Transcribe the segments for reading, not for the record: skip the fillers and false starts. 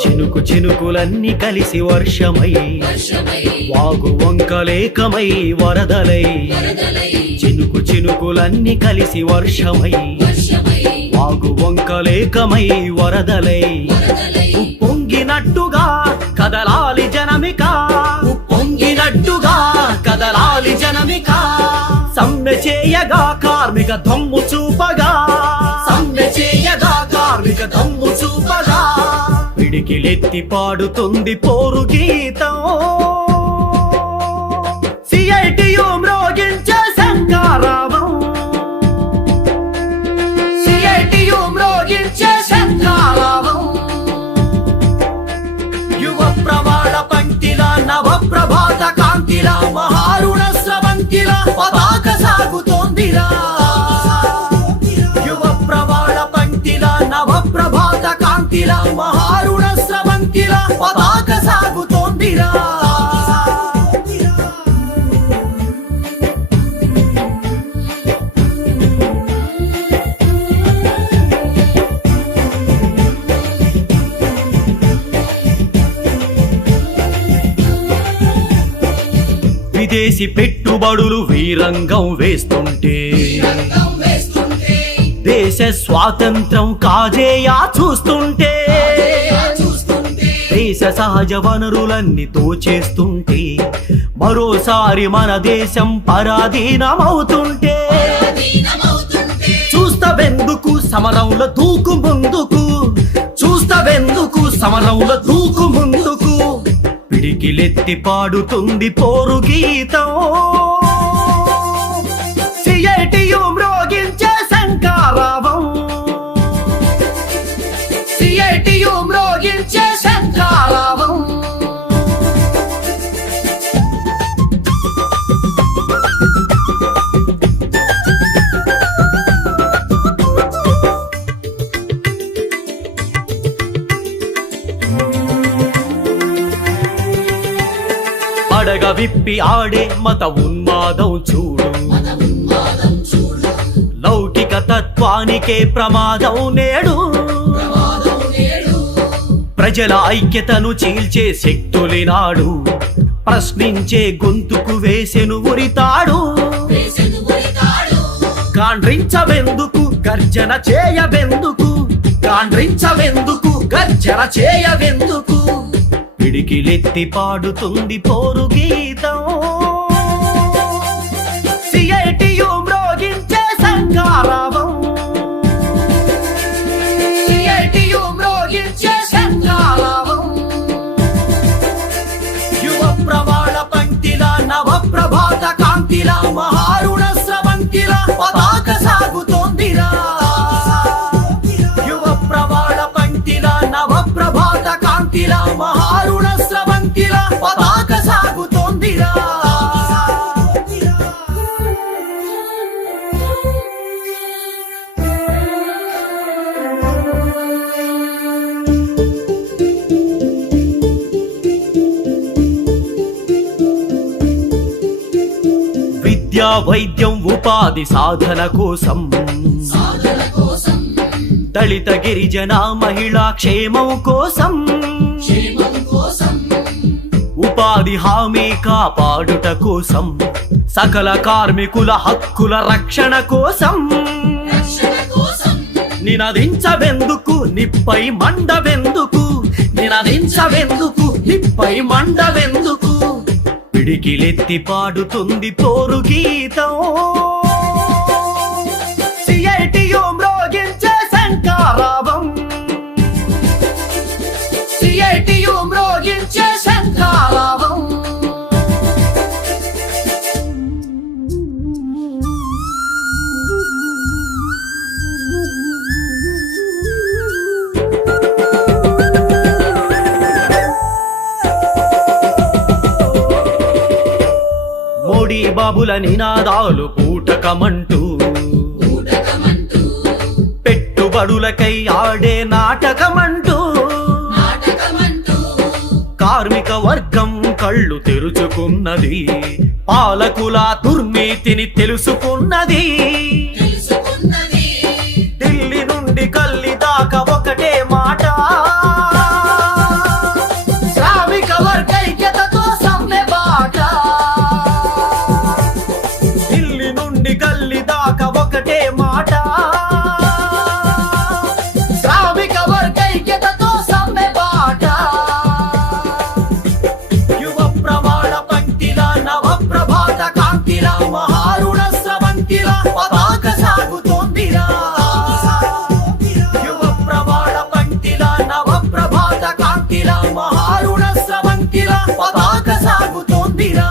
చినుకు చినుకులన్నీ కలిసి వర్షమై వాగు వంకలేకమై వరదలై చినుకు చినుకులన్నీ కలిసి వర్షమై వాగు వంకలేకమై వరదలై ఉప్పొంగినట్టుగా కదలాలి జనమిక ఉప్పొంగినట్టుగా కదలాలి జనమిక సమ్మె చేయగా కార్మిక దమ్ము చూపగా సమ్మె చేయగా కార్మిక దమ్ము చూపగా పిడికిలెత్తి పాడుతుంది పోరు గీతం సిఐటియు మ్రోగించే శంఖారావం సిఐటియు మ్రోగించే శంఖారావం యువ ప్రవాళ పంక్తిల నవ ప్రభాత కాంతిల మహారుణ స్రవంతిల పతాక సాగుతోందిరా యువ ప్రవాళ పంక్తిల నవ ప్రభాత కాంతిల మహారుణ స్రవంతిల పతాక సాగుతోందిరా విదేశీ పెట్టుబడులు వీరంగం వేస్తుంటే దేశ స్వాతంత్రం కాజేయా చూస్తుంటే దేశ సహజ వనరులన్నీ దోచేస్తుంటే మరోసారి మన దేశం పరాధీనమవుతుంటే చూస్తావెందుకు సమరంలో దూకు ముందుకు చూస్తావెందుకు సమరంలో దూకు ముందుకు పిడికిలెత్తి పాడుతుంది పోరు గీతం సిఐటియు మ్రోగించే శంఖారావం సిఐటియు మ్రోగించే శంఖారావం పడగ విప్పి ఆడే మత ఉన్మాదం చూడు లౌకిక తత్వానికే ప్రమాదం నేడు ప్రజల ఐక్యతను చీల్చే శక్తులినాడు ప్రశ్నించే గొంతుకు వేసెను ఉరితాడు గాండ్రించవెందుకు గర్జన చేయవెందుకు గాండ్రించవెందుకు గర్జన చేయవెందుకు పిడికిలెత్తి పాడుతుంది పోరు గీతం సిఐటియు మ్రోగించే శంఖారావం సిఐటియు మ్రోగించే శంఖారావం యువ ప్రవాళ పంక్తిల నవ ప్రభాత కాంతిల మహారుణ స్రవంతిల పతాక సాగుతోందిరా యువ ప్రవాళ పంక్తిల నవ ప్రభాత కాంతిల మహారుణ స్రవంతిల పతాక సాగుతోందిరా విద్యా వైద్యం ఉపాధి సాధన కోసం దళిత గిరిజన మహిళా క్షేమం కోసం ఉపాధి హామీ కాపాడుట కోసం సకల కార్మికుల హక్కుల రక్షణ కోసం నినదించవెందుకు నిప్పై మండవెందుకు నినదించవెందుకు నిప్పై మండవెందుకు పిడికిలెత్తి పాడుతుంది పోరు గీతం సిఐటియు మ్రోగించే శంఖారావం సిఐటియు మ్రోగించే శంఖారావం మోడీ బాబుల నినాదాలు పూటకమంటూ పెట్టుబడులకై ఆడే నాటకమంటూ కార్మిక వర్గం కళ్ళ కళ్ళు తెరుచుకున్నది, పాలకుల దుర్నీతిని తెలుసుకున్నది. ఢిల్లీ నుండి కల్లి దాకా ఒకటే మాట, శ్రామిక వర్గైక్యతతో సమ్మె బాట. ఢిల్లీ నుండి కల్లి దాకా ఒకటే మాట, శ్రామిక వర్గైక్యతతో సమ్మె బాట. యువ ప్రమాణ పంక్తిలా నవ ప్రభాత కాంతిలా మహారుణ స్రవంతిలా పతాక సాగుతోందిరా. యువ ప్రమాణ పంక్తిలా నవ ప్రభాత కాంతిలా మహారుణ స్రవంతిలా పతాక సాగుతోందిరా.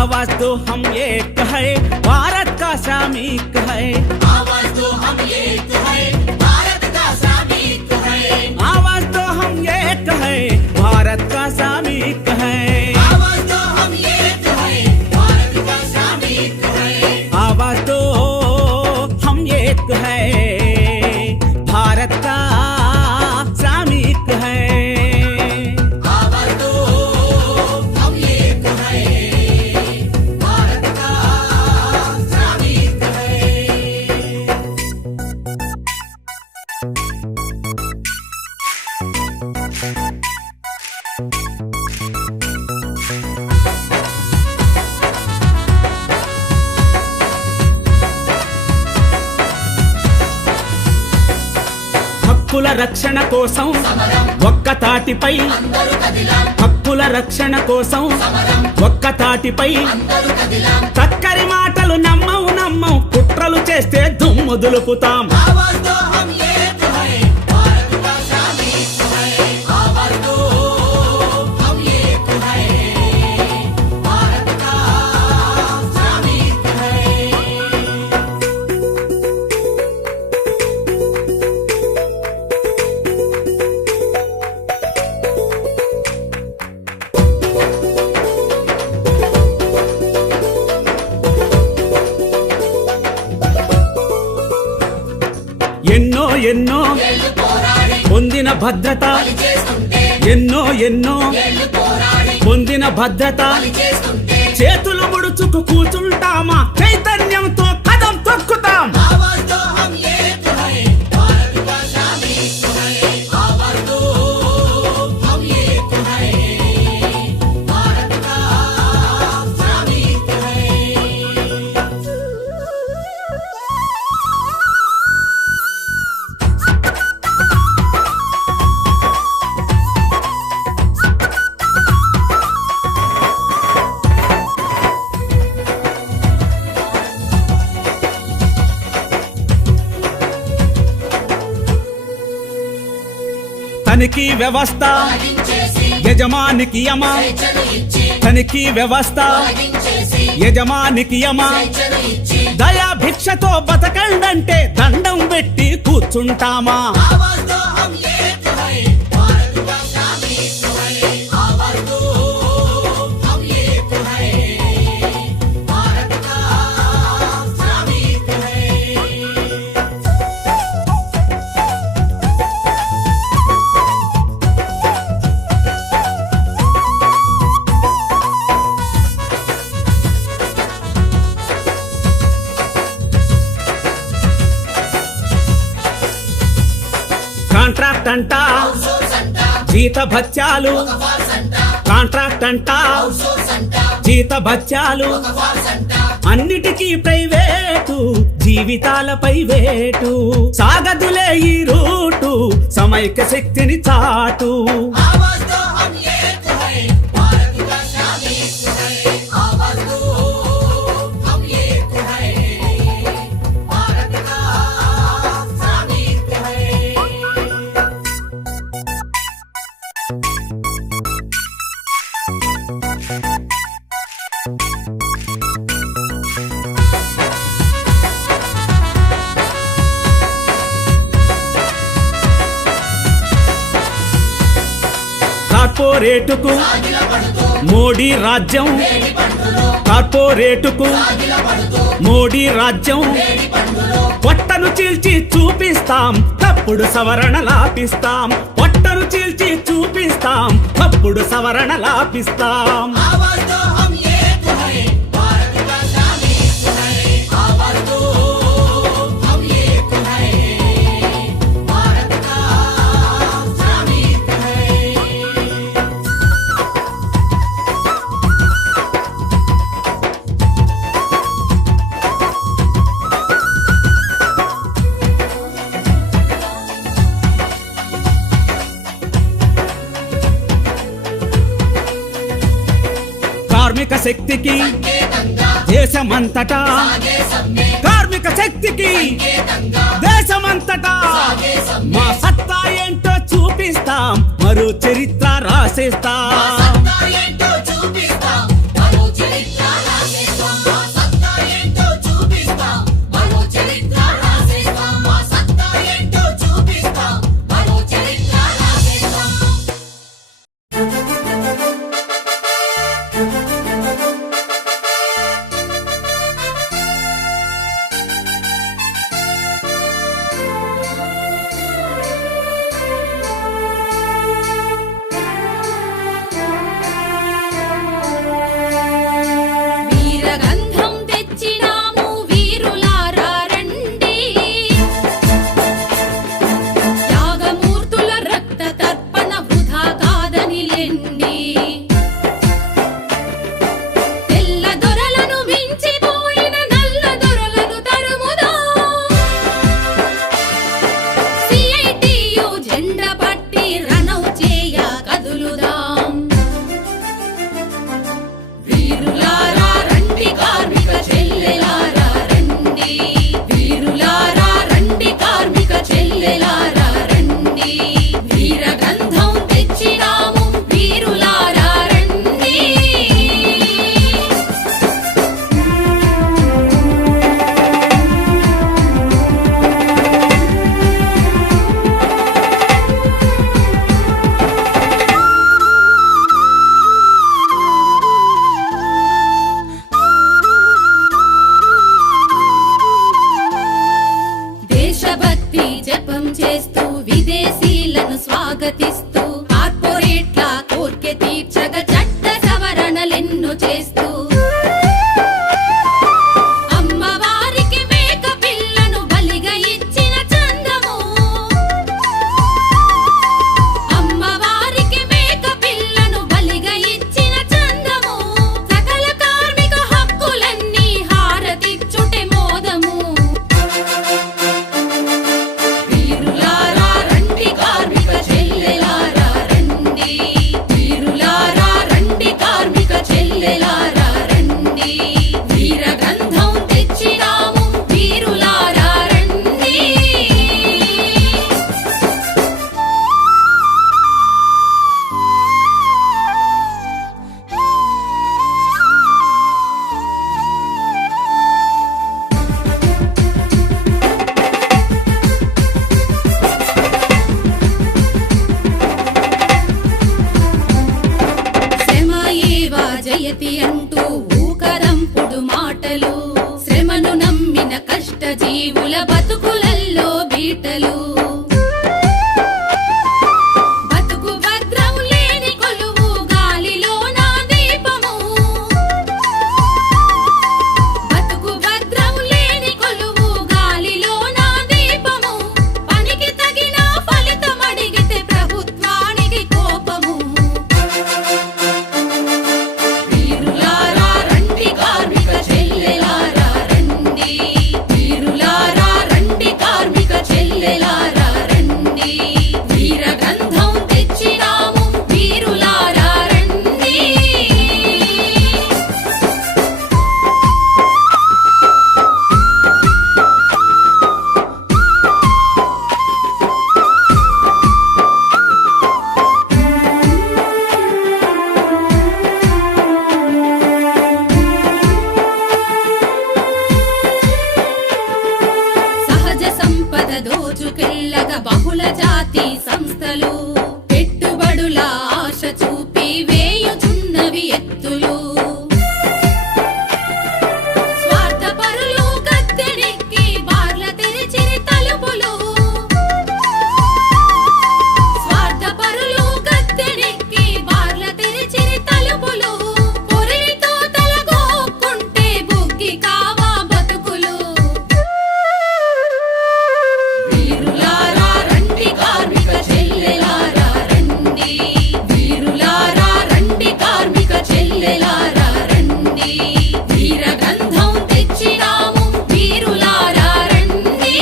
आवाज दो हम एक है, भारत का श्रमिक है। आवाज दो हम एक है, भारत का श्रमिक है। आवाज दो हम एक है, भारत का श्रमिक है। आवाज दो हम एक है, भारत का श्रमिक है। आवाज दो हम एक है, भारत का श्रमिक है। आवाज दो हम एक है, भारत का श्रमिक है। హక్కుల రక్షణ కోసం ఒక్క తాటిపై, అందరూ కదిలాం, హక్కుల రక్షణ కోసం సమరం, ఒక్క తాటిపై. అందరూ కదిలాం. చక్కరి మాటలు నమ్మం కుట్రలు చేస్తే దుమ్ము దులుపుతాం. आवाज दो हम एक है, भारत का श्रमिक है। आवाज दो हम एक है, भारत का श्रमिक है। ఎన్నో ఎన్నో ఏళ్ళు పోరాడి పొందిన భద్రత, పని చేస్తుంటే, ఎన్నో ఎన్నో ఏళ్ళు పోరాడి పొందిన భద్రత. పని చేస్తుంటే, చేతులు ముడుచుకు కూర్చుంటామా, చైతన్యంతో కదం తొక్కుతాం. आवाज दो हम एक है, भारत का श्रमिक है। आवाज दो हम एक है, भारत का श्रमिक है। తనిఖీ వ్యవస్థ తొలగించేసి, యజమానికి యమ, స్వేచ్ఛను ఇచ్చి, తనిఖీ వ్యవస్థ తొలగించేసి, యజమానికి యమ. స్వేచ్ఛను ఇచ్చి. దయా భిక్షతో బతకండంటే దండం పెట్టి కూర్చుంటామా. आवाज दो हम एक है, भारत का श्रमिक है। आवाज दो हम एक है, भारत का श्रमिक है। కాంట్రాక్ట్ అంట, అవుట్సోర్స్ అంట, జీత భత్యాలు. ఒక ఫాల్స్ అంట, కాంట్రాక్ట్ అంట, అవుట్సోర్స్ అంట, జీత భత్యాలు. ఒక ఫాల్స్ అంట. అన్నిటికీ ప్రైవేటు, జీవితాలపై వేటు. సాగదులే ఈ రూటు, సమైక్య శక్తిని చాటు. आवाज दो हम एक है, भारत का श्रमिक है। आवाज दो हम एक है, भारत का श्रमिक है। కార్పొరేటుకు మోడీ రాజ్యం, కార్పొరేటుకు మోడీ రాజ్యం. పొట్టను చీల్చి చూపిస్తాం, తప్పుడు సవరణ లాపిస్తాం. పొట్టను చీల్చి చూపిస్తాం, తప్పుడు సవరణ లాపిస్తాం. आवाज दो हम एक है, भारत का शामिल है। आवाज दो हम एक है, भारत का शामिल है। కార్మిక శక్తికి దేశమంతటా, కార్మిక శక్తికి దేశమంతటా మా సత్తా ఏంటో చూపిస్తాం, మరో చరిత్ర రాసేస్తాం. సత్తా ఏంటో చూపిస్తాం, మరో చరిత్ర రాసేస్తాం. మా సత్తా ఏంటో చూపిస్తాం, మరో చరిత్ర రాసేస్తాం. మా సత్తా ఏంటో చూపిస్తాం, మరో చరిత్ర రాసేస్తాం. వీరగంధం తెచ్చినాము వీరులారా రండి, త్యాగమూర్తుల రక్త తర్పణ వృధా కాదని లెండి. తెల్ల దొరలను మించిపోయిన నల్ల దొరలను తరుముదాం. CITU జెండా పట్టి రణం చేయ కదులుదాం. వీరులారా రండి, కార్మిక చెల్లెలారా రండి. వీరులారా రండి, కార్మిక చెల్లెలారా రండి. వీరగంధం తెచ్చినాము వీరులారా రండి. దేశభక్తి జపం చేస్తూ విదేశీలను స్వాగతిస్తూ కార్పొరేట్ల కోర్కె తీర్చగ చట్ట సవరణలెన్నో చేస్తూ అమ్మవారికి మేక పిల్లను బలిగా ఇచ్చిన చందము. అమ్మవారికి మేక పిల్లను బలిగా ఇచ్చిన చందము. సకల కార్మిక హక్కులన్నీ హారతిచ్చుటే మోదము. వీరులారా రండి, కార్మిక చెల్లెలారా రండి. వీరులారా రండి, కార్మిక చెల్లెలారా రండి. వీరగంధం తెచ్చినాము వీరులారా రండి. శ్రమ ఏవా జయతి అంటూ ఊకదంపుడు మాటలు. శ్రమను నమ్మిన కష్ట జీవుల బతుకులల్లో బీటలు. బతుకు భద్రం లేని కొలువు గాలిలో నా దీపము. బతుకు భద్రం లేని కొలువు గాలిలో నా దీపము. పనికి తగిన ఫలితం అడిగితే ప్రభుత్వానికి కోపము. వీరులారా ఎత్తులు స్వార్థపరులు గద్దెనెక్కి బార్ల తెరిచిరి తలుపులు స్వార్థపరులు గద్దెనెక్కి బార్ల తెరిచిరి తలుపులు కొరివితో తలగోక్కుంటే బుగ్గి కావా బతుకులు వీరులారా రండి కార్మిక చెల్లెలారా రండి వీరులారా రండి కార్మిక చెల్లెలారా రండి వీర గంధం తెచ్చినాము వీరులారా రండి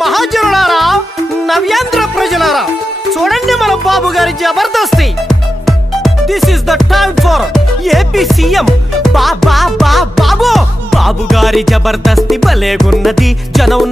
మహాజనులారా, నవ్యాంధ్ర ప్రజలారా, చూడండి మన బాబు గారి జబర్దస్తి. This is the time for AP CM Babu. Babu గారి జబర్దస్తి భలేగున్నది, జనం